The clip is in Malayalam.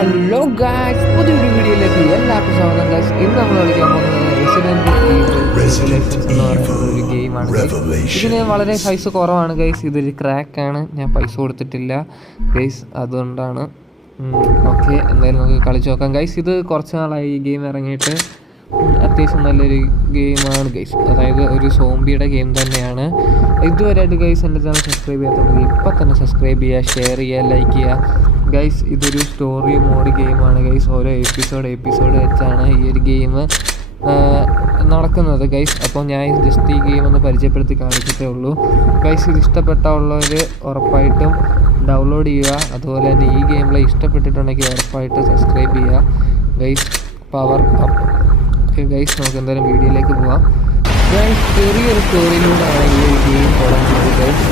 ഹലോ ഗായ്സ്, പുതിയൊരു വീഡിയോയിലേക്ക് എല്ലാവർക്കും സ്വാഗതം ഗായ്സ്. ഇന്ന് നമ്മൾ കളിക്കാൻ പോകുന്നത് റെസിഡന്റ് എന്ന് പറയുന്ന ഒരു ഗെയിമാണ് ഗൈസ്. ഇതിന് വളരെ പൈസ കുറവാണ് ഗൈസ്. ഇതൊരു ക്രാക്കാണ്, ഞാൻ പൈസ കൊടുത്തിട്ടില്ല ഗൈസ്, അതുകൊണ്ടാണ്. ഓക്കെ, എന്തായാലും നമുക്ക് കളിച്ച് നോക്കാം ഗൈസ്. ഇത് കുറച്ച് നാളായി ഈ ഗെയിം ഇറങ്ങിയിട്ട്. അത്യാവശ്യം നല്ലൊരു ഗെയിമാണ് ഗൈസ്. അതായത് ഒരു സോംബിയുടെ ഗെയിം തന്നെയാണ്. ഇതുവരെയായിട്ട് ഗൈസ് എൻ്റെ ചാനൽ സബ്സ്ക്രൈബ് ചെയ്യാത്തവർക്ക് ഇപ്പം തന്നെ സബ്സ്ക്രൈബ് ചെയ്യുക, ഷെയർ ചെയ്യുക, ലൈക്ക് ചെയ്യുക ഗൈസ്. ഇതൊരു സ്റ്റോറി മോഡ് ഗെയിമാണ് ഗൈസ്. ഓരോ എപ്പിസോഡ് വെച്ചാണ് ഈ ഒരു ഗെയിം നടക്കുന്നത് ഗൈസ്. അപ്പോൾ ഞാൻ ജസ്റ്റ് ഈ ഗെയിം ഒന്ന് പരിചയപ്പെടുത്തി കാണിച്ചിട്ടേ ഉള്ളൂ ഗൈസ്. ഇത് ഇഷ്ടപ്പെട്ടുള്ളവർ ഉറപ്പായിട്ടും ഡൗൺലോഡ് ചെയ്യുക. അതുപോലെ തന്നെ ഈ ഗെയിമിൽ ഇഷ്ടപ്പെട്ടിട്ടുണ്ടെങ്കിൽ ഉറപ്പായിട്ട് സബ്സ്ക്രൈബ് ചെയ്യുക guys. Power up. Okay guys, നമുക്ക് എന്തായാലും വീഡിയോയിലേക്ക് പോകാം ഗൈസ്. ചെറിയൊരു സ്റ്റോറിയിലൂടെയാണ് ഈ ഒരു ഗെയിം തുടങ്ങുന്നത് ഗൈസ്.